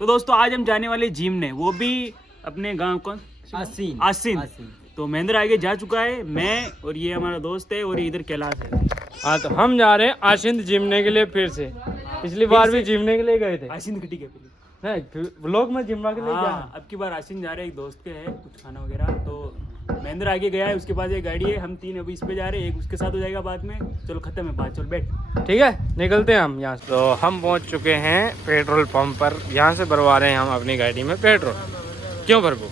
तो दोस्तों आज हम जाने वाले जिमने, वो भी अपने गांव कौन आसिन। तो महेंद्र आगे जा चुका है, मैं और ये हमारा दोस्त है और ये इधर कैलाश है। हाँ तो हम जा रहे हैं आसिंद जिमने के लिए फिर से। पिछली बार भी जिमने के लिए गए थे। आसिन की टिकट नहीं ब्लॉग में जिमवा के लिए गया। अब की बार आसिन जा रहे हैं, एक दोस्त के है कुछ खाना वगैरह। तो महेंद्र आगे गया है, उसके पास एक गाड़ी है, हम 3 अभी इस पे जा रहे हैं, एक उसके साथ हो जाएगा बाद में। चलो खत्म है बात, चलो बैठ। ठीक है निकलते हैं हम यहाँ से। तो हम पहुँच चुके हैं पेट्रोल पंप पर। यहाँ से भरवा रहे हैं हम अपनी गाड़ी में पेट्रोल। क्यों भरबो?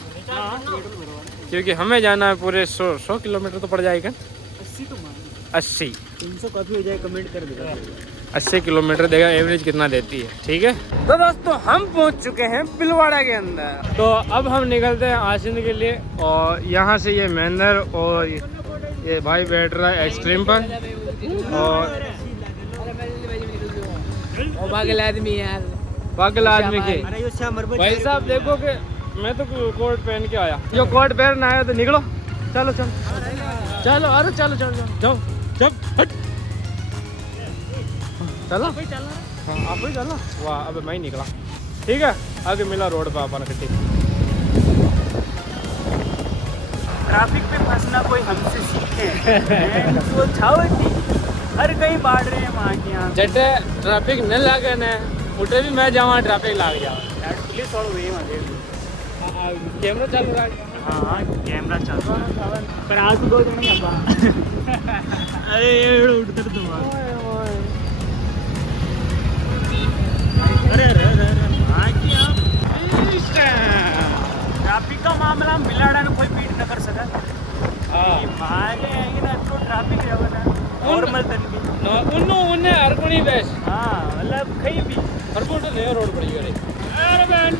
क्योंकि हमें जाना है पूरे 100 किलोमीटर तो पड़ जाएगा। 80 तो मान 80 300 काफी हो जाए, कमेंट कर देगा। 80 किलोमीटर देगा, एवरेज कितना देती है। ठीक है तो दोस्तों हम पहुंच चुके हैं बिलवाड़ा के अंदर। तो अब हम निकलते हैं आसिंद के लिए। और यहाँ से ये महेंद्र और ये भाई बैठ रहा है एक्सट्रीम पर। और पागल आदमी यार, पागल आदमी के भाई साहब देखो कि मैं तो कोट पहन के आया, जो कोट पहन आया तो निकलो। चलो चलो चलो, अरे चलो चलो चलो चल हट चलो। हाँ आप ही चलो। वाह अब मैं ही निकला। ठीक है आगे मिला रोड पे अपन कट्टी। ट्रैफिक पे फंसना कोई हमसे सीखे। तो छावती हर कहीं बाढ़ रहे हैं वहाँ की। यहाँ जटे ट्रैफिक न लगे न उठे भी मैं जावा ट्रैफिक लग जाओ। पुलिस और वही वहाँ कैमरा चालू रहा है। हाँ कैमरा चल रहा है पर आज तो 2 जन नहीं आता। अरे उठकर तुम ट्रैफिक का मामला बिलाड़ा ने कोई बीट न कर सका। मारे आएंगे ना तो ट्रैफिक रहेगा ना नॉर्मल तन भी उन्हें हर कोई बेस। हाँ मतलब कहीं भी हर कोई तो नया रोड पड़ी गई। अरे बहन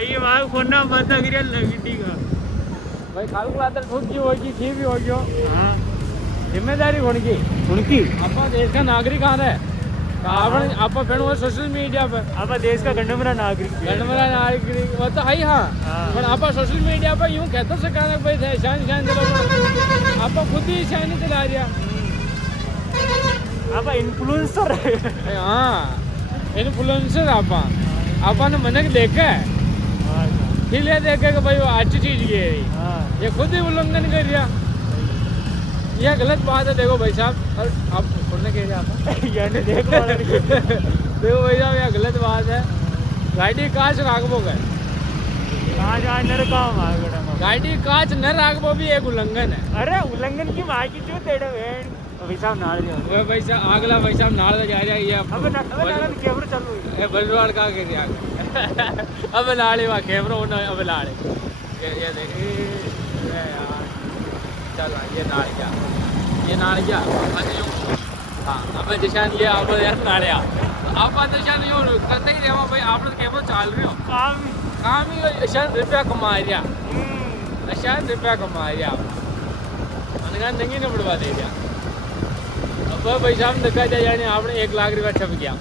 ये वहाँ खोना मत गिरा लगटी का भाई खाल को ठोक की होगी थी भी होगी। हाँ जिम्मेदारी उनकी उनकी आप देश का नागरिक आ रहे आप फिर सोशल मीडिया पर आप देश का गंडमरा नागरिक गणमरा नागरिक वो तो है ही। हाँ पर आप सोशल मीडिया पर यूँ कहते सकाने भाई शान चलो आप खुद ही शान चला दिया। आप इन्फ्लुएंसर है। हाँ इन्फ्लुएंसर आप ने मन देखा है इसलिए देखे कि भाई वो अच्छी चीज ये खुद ही उल्लंघन कर दिया। यह गलत बात है। देखो भाई साहब और आप बोलने कह रहे आप देखो भाई साहब यह गलत बात है। गाड़ी कांच राखबो गए गाड़ी कांच न राखबो भी एक उल्लंघन है। अरे उल्लंघन की माँ की क्यों तेरे भाई साहब नाल वो भाई साहब अगला भाई साहब नाल जा रहा है। ये अब कैमरा चालू है बलवाड़ का कर दिया। अब नाले वहाँ कैमरा होना अब नाले ये देख यार चल ये नाल क्या हाँ अब निशान ये आप यार नाले आप निशान यूँ करते ही रहो भाई। आप कैमरा चाल रहे हो काम ही शायद रुपया कमा दिया शायद रुपया कमा दिया मैंने नंगी ने बढ़वा दे दिया। अब भाई साहब देखा जाए यानी आपने 1 लाख रुपया छप गया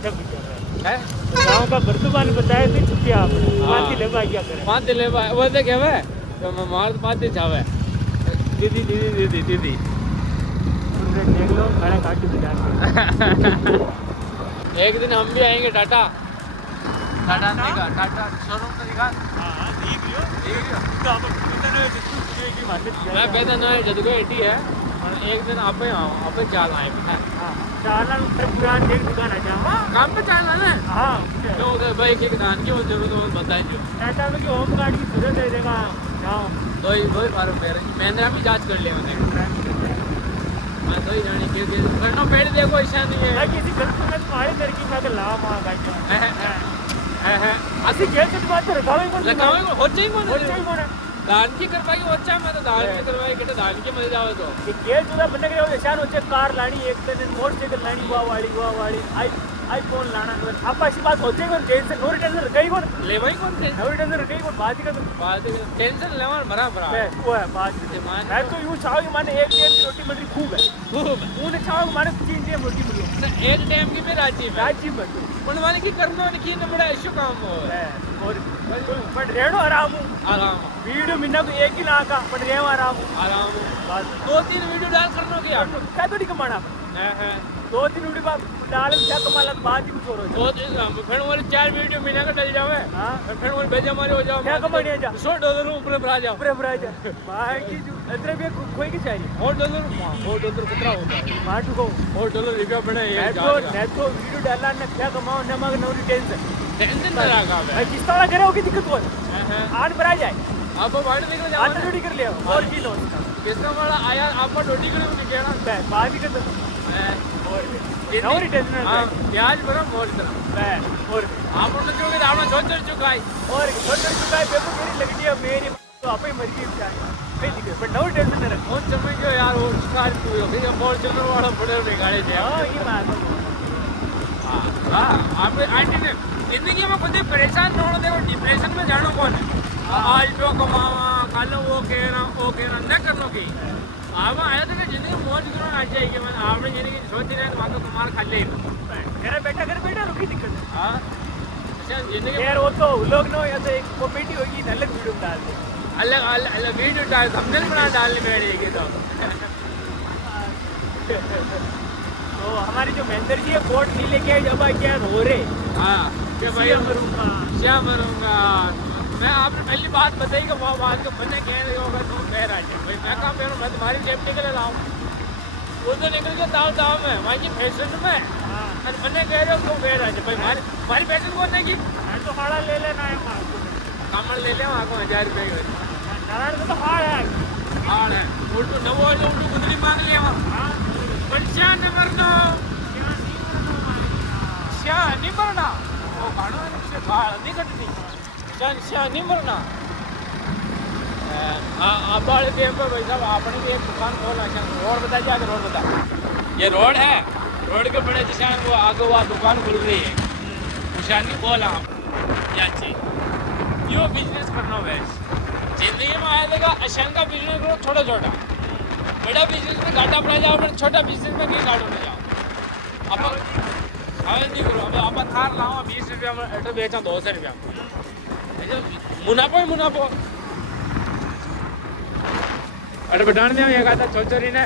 है। गाँव का बर्तमान बताया थी छुट्टी आपने 5 ले भाई क्या करें 5 ले भाई वो देखे हुए तो मैं मार 5 छावे दीदी दीदी दीदी दीदी देख लो खड़ा काट के एक दिन हम भी आएंगे टाटा शोरूम तो दिखा। मैं पैदा न है जदगो एटी है और एक दिन आप आप चाल आए पुरान एक दुकान है जहाँ काम पे चाल आना है। हाँ तो भाई एक धान की वो जरूरत हो बताए जो टाटा में कि होम गार्ड की जरूरत है देगा जाओ दो ही बार मैंने भी जांच कर लिया मैं तो ही जानी करना पेड़ देखो ऐसा नहीं है किसी गलती में तुम्हारे घर की मैं ला वहाँ है असि खेल से बात तो रखावे को हो चाहिए कौन दान की करवाई अच्छा मैं तो दान की करवाई के दान की मजे जाओ तो खेल जुदा बनने के निशान होचे कार लानी एक दिन मोटरसाइकिल लानी वाह वाली आईफोन लाना आप ऐसी बात होचे कौन टेंशन नो टेंशन कहीं कौन ले भाई कौन थे नो टेंशन कहीं कौन बात ही टेंशन लेवा बराबर वो है बात मैं तो यूं चाहूँ कि माने एक टाइम की रोटी मिल रही खूब है उन्हें चाहूँ कि माने 3 टाइम रोटी मिली एक टाइम की भी राजी बन उन वाले की करना की न बड़ा इशू काम हो और पर रेड़ो आराम वीडियो मिन्ना को एक ही ना का पर रेव आराम बस 2-3 वीडियो डाल करनो की क्या तो नहीं कमाना है 2-3 वीडियो बाद डाल क्या कमाल बात ही कुछ और हो जाए। बहुत फिर वो 4 वीडियो महीना का डल जावे। हां फिर वो भेजा मारे हो जाओ क्या कमाने जा $100 ऊपर पर आ जाओ। ऊपर आ जा भाई की जो अदर भी कोई की चाहिए $100 कितना होता है? माटू को $100 रुपया बने ये नेट को वीडियो डालना ना क्या कमाओ ना मग नो टेंशन ना रखा भाई किस तरह करे होगी दिक्कत हो आठ पर आ जाए आप बाहर निकल जाओ। आज रोटी कर लिया और की लो किसका वाला आया आप रोटी करे नहीं कहना बात ही कर और टेंशन हां प्याज बड़ा मोल तरह और आप लोग जो कि आपने सोच चुका है और छोड़ चुका है पेपर मेरी लगती है मेरी तो आप ही मर्जी है कोई दिक्कत पर नो टेंशन ना रखो कौन समझ जो यार वो स्कॉर्पियो के मोल चलने वाला बड़े गाड़ी से हां ये बात हां आप आंटी ने जिंदगी में खुद परेशान न होने देखो डिप्रेशन में जानो कौन है आज जो कमावा कल वो कहना न करनो की आप आया तो जिंदगी मौज करो आ जाएगी मैं आपने जिंदगी सोच रहे हैं वहां तो कमाल खा ले मेरा बेटा रुकी दिक्कत है हां अच्छा जिंदगी यार वो तो लोग नो या तो एक कॉमेडी होगी अलग वीडियो डाल दे अलग वीडियो डाल थंबनेल बना डालने बैठेगी तो तो हमारी जो महेंद्र जी है कोट नहीं लेके आए जब क्या रो रहे हां कि भाई क्या मरूंगा मैं आपने पहली बात बताई कि वो बात को बने कह रहे होगा तुम कह रहा है भाई मैं कहा मैं तुम्हारी सेफ्टी के लिए लाऊं वो तो निकल के दाव में वहाँ फैशन में और बने कह रहे हो तुम कह रहा है भाई हमारी फैशन कौन है कि तो हाड़ा ले लेना है कमल ले ले वहाँ को 1000 रुपये की नारायण तो हाड़ है उल्टू नवो उल्टू कुंडली मांग लिया वहाँ पंचा न मरना श्या नहीं मरना वो गाना से गाल नहीं कटनी श्या नहीं मरना आप वाले टाइम पर भाई साहब आपने भी एक दुकान खोला रोड बता जाए रोड बता ये रोड है रोड के बड़े निशान वो आगे वो दुकान खुल रही है निशानी खोला क्या चीज यो बिजनेस करना वैसे जिंदगी में आया देखा अशान का बिजनेस करो छोटा छोटा बड़ा बिजनेस में घाटा पड़ा जाओ पर छोटा बिजनेस में नहीं घाटो में जाओ अब नहीं करो अब आप थार लाओ 20 रुपया में एटो बेचा 200 रुपया मुनाफा ही मुनाफा अरे बटान में एक आता चल चोरी ने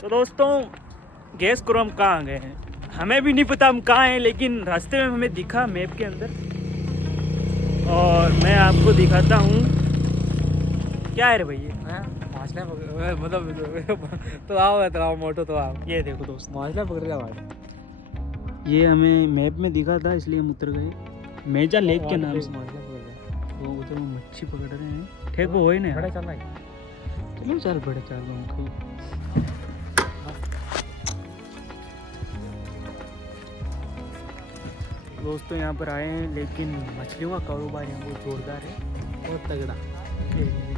तो दोस्तों गैस करो हम कहाँ गए हैं हमें भी नहीं पता हम कहाँ हैं लेकिन रास्ते में हमें दिखा मैप के अंदर और मैं आपको दिखाता हूँ क्या है रे भैया मतलब तालाब है तालाब मोटो तालाब ये देखो दोस्त मछलियाँ पकड़ रहा है ये हमें मैप में दिखा था इसलिए हम उतर गए मेजा लेक के नाम से मछलियाँ पकड़ रहा है वो उधर वो मच्छी पकड़ रहे हैं ठीक वो ना बड़ा चल रहा है चलो चल बड़े चल रहा हूँ दोस्तों यहाँ पर आए हैं लेकिन मछलियों का कारोबार यहाँ बहुत जोरदार है बहुत तगड़ा ये देखो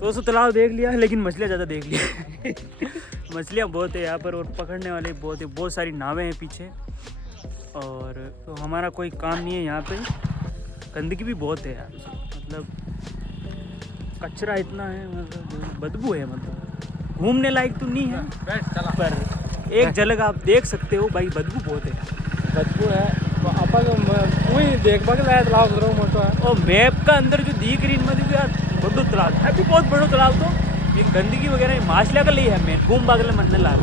दोस्तों तालाब देख लिया लेकिन मछलियाँ ज़्यादा देख लिया मछलियाँ बहुत है यहाँ पर और पकड़ने वाले बहुत है बहुत सारी नावें हैं पीछे और तो हमारा कोई काम नहीं है यहाँ पे गंदगी भी बहुत है यार मतलब कचरा इतना है मतलब बदबू है मतलब घूमने लायक तो नहीं है पर एक झलक आप देख सकते हो भाई बदबू बहुत है बदबू है अपन वही देख भाग लाया तालाब करो मोटो है और मैप का अंदर जो दिख रही मतलब यार बड़ो तालाब है भी बहुत बड़ो तालाब तो एक गंदगी वगैरह माछलिया का लिए है मैं घूम बागल मन लाग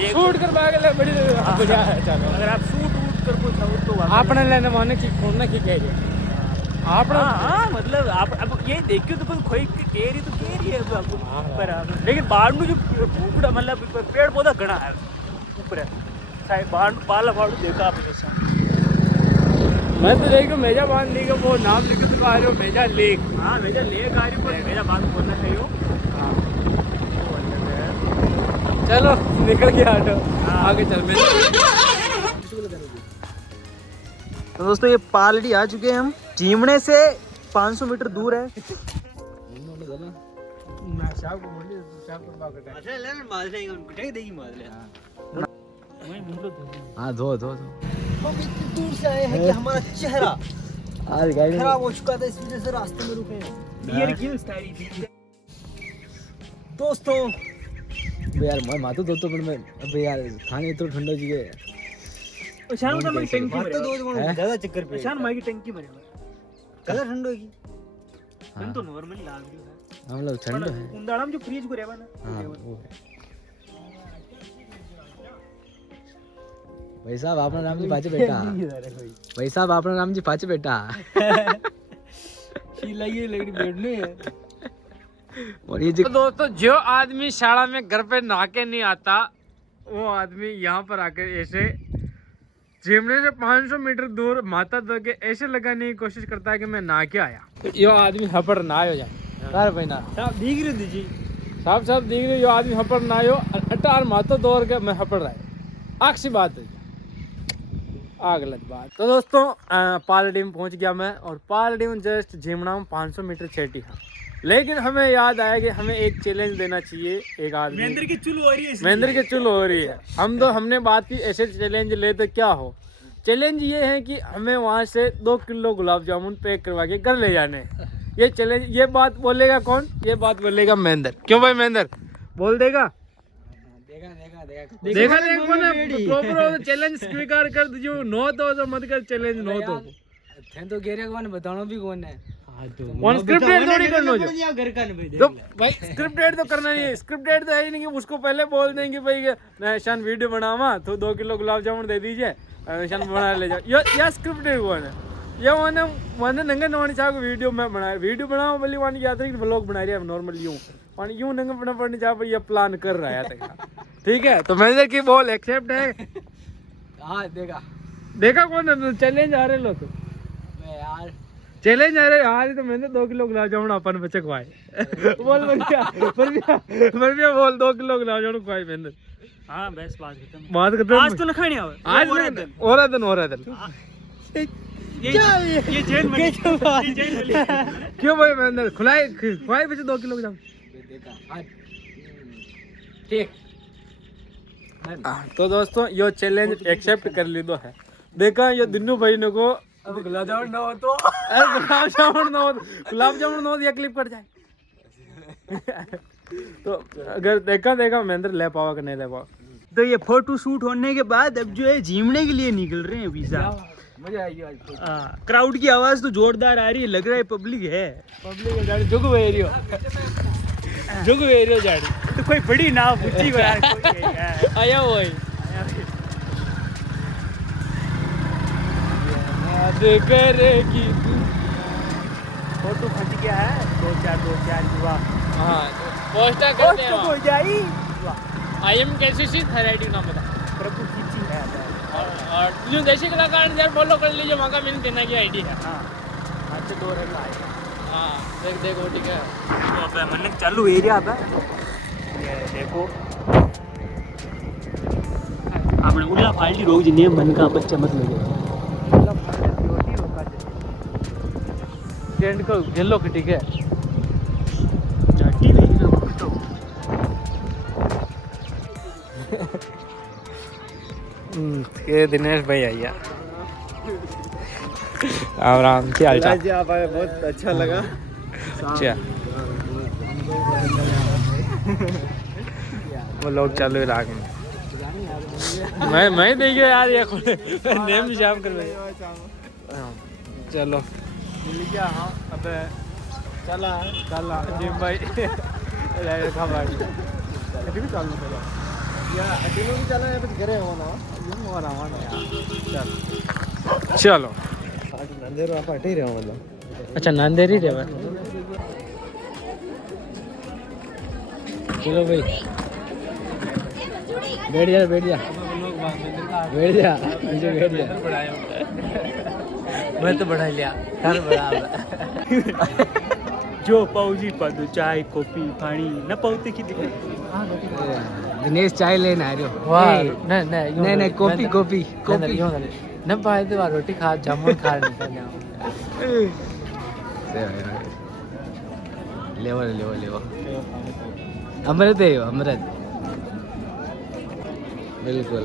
एक शूट कर बागल बड़ी बढ़िया है चलो अगर आप शूट वूट कर कुछ तो आपने लेने माने की फोन ना की कह आप हाँ मतलब आप अब ये देखियो तो कोई खोई केरी तो केरी है आपको पर लेकिन बाढ़ में जो फूकड़ा मतलब पेड़ पौधा घना है ऊपर है शायद बाढ़ पाला फाड़ू देखा आप जैसा मैं तो देखो मेजा बांध ली वो नाम लिख तो आ रहे हो मेजा लेक हाँ मेजा लेक आ रही पर मेजा बांध बोलना चाहिए हाँ चलो निकल गया ऑटो आगे चल तो दोस्तों ये पालड़ी आ चुके हैं हम चीमने से 500 मीटर दूर है। हाँ धो धो हम इतनी दूर से आए हैं कि हमारा चेहरा आज गाड़ी खराब हो चुका था, इस वजह से रास्ते में रुके हैं। बियर गिल्स तारी दोस्तों यार मैं मातो तो पर मैं अबे यार खाने तो ठंडा जी है शान का मैं टंकी मारते भरे दो ज्यादा चक्कर पे शान माई की टंकी भरे कलर ठंडो की मन तो नॉर्मली लाग रही है। हम लोग ठंडा है उंदाड़ा में जो फ्रीज को रहवा ना हाँ वो है भाई साहब आपना नाम जी पाचे बेटा भाई साहब आपना नाम जी पाचे बेटा शीला ये लगी बैठने है। और ये जो तो दोस्तों जो आदमी शाला में घर पे नहा के नहीं आता वो आदमी यहाँ पर आकर ऐसे चिमने से 500 मीटर दूर माथा धो के ऐसे लगाने की कोशिश करता है कि मैं नहा के आया। तो यो आदमी हपड़ ना हो जाए कार भाई ना साहब भीग रही थी जी। साहब साहब देख रहे हो, यो आदमी हपड़ ना हो अटार माथा दौड़ के मैं हपड़ रहा है आग सी बात है गलत बात। तो दोस्तों पालड़ी में पहुंच गया मैं और पालड़ी में जस्ट झिमना में 500 मीटर छेटी था, लेकिन हमें याद आया कि हमें एक चैलेंज देना चाहिए। एक आदमी महेंद्र की चुल हो रही है महेंद्र की चुल हो रही है। हमने बात की ऐसे चैलेंज ले तो क्या हो। चैलेंज ये है कि हमें वहाँ से 2 किलो गुलाब जामुन पैक करवा के घर ले जाने। ये चैलेंज, ये बात बोलेगा कौन? ये बात बोलेगा महेंद्र। क्यों भाई महेंद्र बोल देगा? देखा कौन है? चैलेंज स्वीकार कर दीजिए। नो तो मत कर चैलेंज, नो तो गेरे कौन बताना भी कौन है कौन स्क्रिप्टेड थोड़ी करना जो या घर का नहीं तो भाई स्क्रिप्टेड तो करना नहीं है। स्क्रिप्टेड तो है ही नहीं कि उसको पहले बोल देंगे भाई शान वीडियो बनावा तो 2 किलो गुलाब जामुन दे दीजिए शान बना ले जाओ। या स्क्रिप्टेड कौन है? ये मैंने नंगे नवानी चाह को वीडियो में बनाया, वीडियो बनाओ बोली वानी याद रही ब्लॉग बना रही है नॉर्मल यूं नंगे बना पड़ने चाह पर ये प्लान कर रहा है। ठीक है तो मैनेजर की बोल एक्सेप्ट है। हाँ देखा कौन है? चैलेंज आ रहे लो तो यार चैलेंज आ रहे यार तो मैंने 2 किलो गुलाब जामुन अपन बच्चे खुआए। बोल बढ़िया बोल 2 किलो गुलाब जामुन खुआए मैंने। हाँ बस बात खत्म। बात करते आज तो ना खाने आवे आज और दिन ये जेल में क्यों भाई मैंने खुआए बच्चे 2 किलो जामुन। ठीक तो दोस्तों यो चैलेंज एक्सेप्ट कर ली दो है। देखा ये दिनू भाई ने को गुलाब जामुन ना हो तो गुलाब जामुन ना हो तो ये क्लिप कट जाए। तो अगर देखा महेंद्र ले पावा कि नहीं ले पावा। तो ये फोटो शूट होने के बाद अब जो है झीमने के लिए निकल रहे हैं वीजा। मजा आएगी आज क्राउड की आवाज तो जोरदार आ रही है, लग रहा है पब्लिक है। पब्लिक गाड़ी जुग वेरियो गाड़ी तो कोई बड़ी नाव पूछी यार कोई है। आया वो याद करेगी फोटो फट गया है 2-4 युवा। हाँ पोस्टर करते हैं हो जाई आई एम केसीसी थैरेडी नाम बता प्रभु खींची है। और जो देशी कलाकार यार फॉलो कर लीजिए, वहाँ का मैंने देना की आईडी है। हाँ आज से 2 रन आएगा। हाँ देख वो ठीक है। तो अब मन चालू एरिया अब ये देखो આપણે ઉલા ફાલટી રોજ નિયમ બન का बच्चा मत लगे टेंट को येलो की ठीक है। जाटी नहीं ना तो ये दिनेश भाई आइया राम राम क्या हाल चाल? आप आए बहुत अच्छा लगा। अच्छा वो लोग चालू है राग में। मैं देख गया यार ये नेम शाम कर चलो मिल गया। हाँ अब चला जिम भाई खा भाई अभी भी चालू करो या अकेले भी चला है, बस घरे होना चल चलो। अंधेर आप हटे रहे हो मतलब। अच्छा नांदेरी रे भाई। चलो भाई बैठ जा मैं तो बढ़ा लिया घर बड़ा जो पाऊजी पादू चाय कॉफी पानी न पाउते की दिखे। दिनेश चाय लेना आ रहे हो? वाह नहीं नहीं कॉफी न पाए तो रोटी खा जामुन खा नहीं लेवा लेवा लेवा अमृत है अमृत बिल्कुल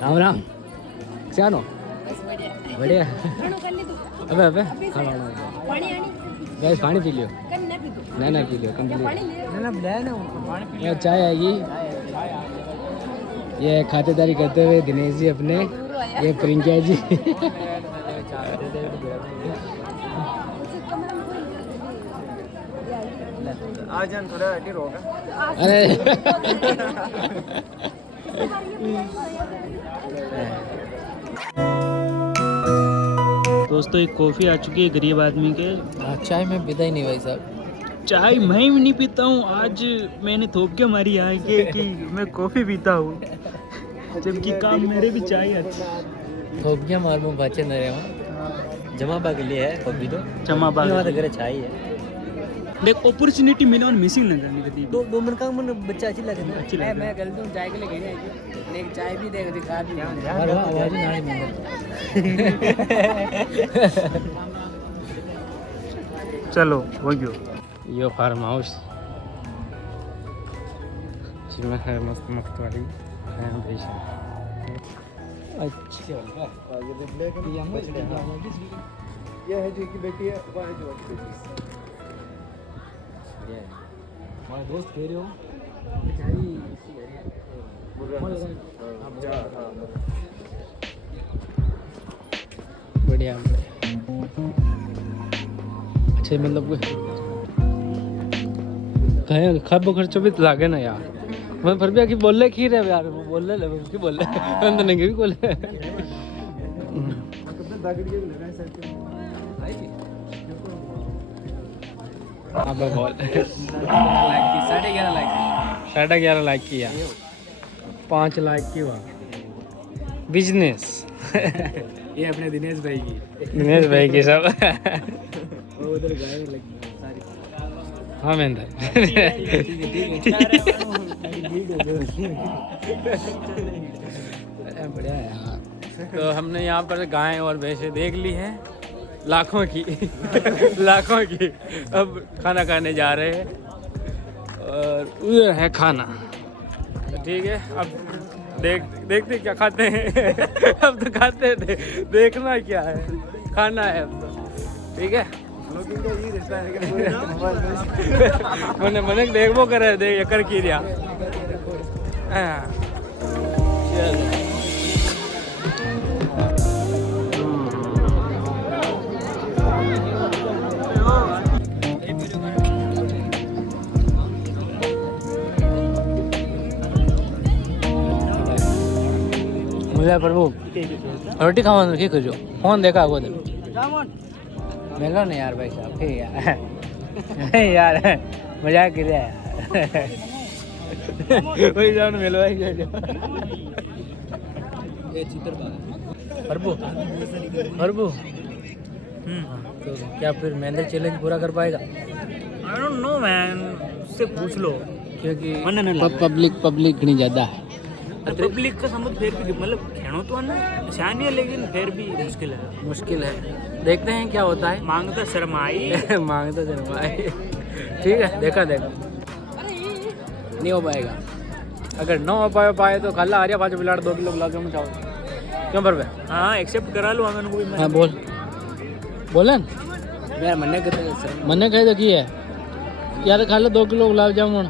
राम राम क्या नो बढ़िया अबे अबे गैस पानी पी लियो ना पी लियो कंप्लीट ये चाय आएगी ये खातेदारी करते हुए दिनेश जी अपने ये प्रियंका जी आज हम थोड़ा ढेर होगा अरे दोस्तों एक कॉफ़ी आ चुकी है गरीब आदमी के। चाय में पीता ही नहीं भाई साहब। चाय मैं भी नहीं पीता हूँ। आज मैंने थोपके मारी यहाँ के कि मैं कॉफ़ी पीता हूँ, जबकि काम मेरे भी चाय अच्छी। थोपियाँ मार में बच्चे न रहे हो जमा बाग लिए है कॉफी तो जमा बाग घर चाय है देख अपॉर्चुनिटी मिला और मिसिंग ना करनी पड़ती। दो मिनट का मन बच्चा अच्छी लगे अच्छी लगे। मैं गलती हूँ चाय के लिए गई लेकिन चाय भी देख दिखा दी आवाज ना आई मंदिर चलो हो गयो यो फार्म हाउस जिसमें है मस्त मस्त वाली अच्छा ये है जी की बेटी है, वो है जो की हमारे दोस्त कह रहे हो बढ़िया अच्छे मतलब कहीं खब खर्चो भी लागे ना यार। मैं फिर भी आके बोल ले खीर है यार, वो बोल ले की बोल ले हम तो नहीं भी बोल ले अब बोल 11.5 लाख की यार 5 लाख की हुआ बिजनेस ये अपने दिनेश भाई की सब उधर गाय लगी सारी। हाँ महेंद्र बढ़िया है यार। तो हमने यहाँ पर गायें और भैंसें देख ली हैं लाखों की लाखों की। अब खाना खाने जा रहे हैं और उधर है खाना। तो ठीक है अब देखते क्या खाते हैं अब तो खाते थे, देखना क्या है, खाना है अब तो। ठीक है मैंने देखो करे देख कर की दिया। चलो मुझे प्रभु रोटी खावा की करो फोन देखा वो मिलो नहीं यार भाई साहब यार यार मजाक कर रहा है वही जान मिलो प्रभु तो क्या फिर महेंद्र चैलेंज पूरा कर पाएगा? आई डोंट नो मैन, उससे पूछ लो क्योंकि मन पब्लिक नहीं ज़्यादा है। पब्लिक का समझ फिर भी मतलब खेणो तो है ना आसान है, लेकिन फिर भी मुश्किल है। देखते हैं क्या होता है। मांगता शर्माई मांगता शर्माई ठीक है देखा नहीं हो पाएगा। अगर न हो पाए तो खाला आ रहा 5 बिलाड़ 2 किलो गुलाब जामुन चावल क्यों पर हाँ एक्सेप्ट करा लो हमें को भी। हाँ बोलन यार मन्ने कहे तो की है यार खा लो 2 किलो गुलाब जामुन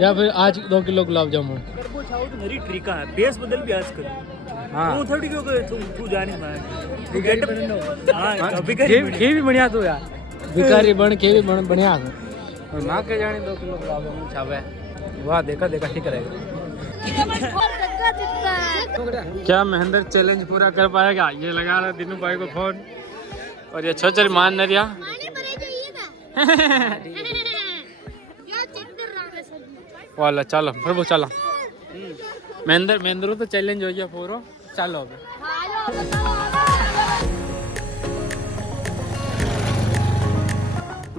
या फिर आज 2 किलो गुलाब जामुन। तो मेरी ट्रिका है बेस बदल भी आज कर। हाँ तू थोड़ी क्यों तू जाने तू गेट हां अभी के भी बढ़िया तू यार भिखारी बन के भी बन बढ़िया और मां के जाने 2 किलो गुलाब जामुन छावे वाह देखा ठीक रहेगा। क्या महेंद्र चैलेंज पूरा कर पाएगा? ये लगा रहा दिनू भाई को फोन और ये छोचर मान नरिया वाला चलो प्रभु चलो महेंद्र तो चैलेंज हो गया पूरा चलो अभी।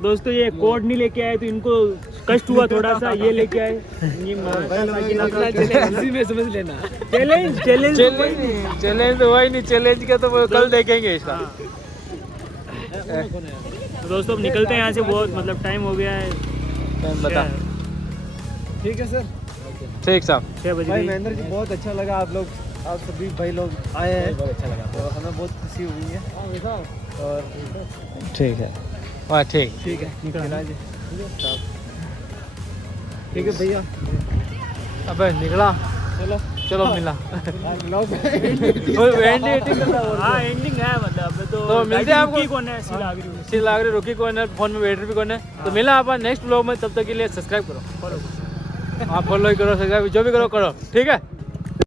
दोस्तों ये कोड नहीं लेके आए तो इनको कष्ट हुआ थोड़ा सा, ये लेके आए ये में समझ लेना। चैलेंज चैलेंज चैलेंज तो वही नहीं, चैलेंज का तो वो कल देखेंगे इसका। तो दोस्तों अब निकलते हैं यहाँ से, बहुत मतलब टाइम हो गया है। बता। ठीक है सर। ठीक साहब। 6 बज भाई गई। महेंद्र जी बहुत अच्छा लगा, आप सभी भाई लोग आए हैं, बहुत अच्छा लगा, तो हमें बहुत खुशी हुई है। और ठीक है वाह ठीक। ठीक है निकला जी, ठीक है भैया, अबे निकला, चलो चलो मिला। हाँ एंडिंग है मतलब। तो मिलते हैं आपको। रुकी कौन है, ऐसी लग रही है। लाग रही रुकी कौन है, फोन में बैटरी भी कौन है। तो मिला अपन नेक्स्ट व्लॉग में, तब तक के लिए सब्सक्राइब करो, आप फॉलो ही करो, सब्सक्राइब जो भी करो ठीक है।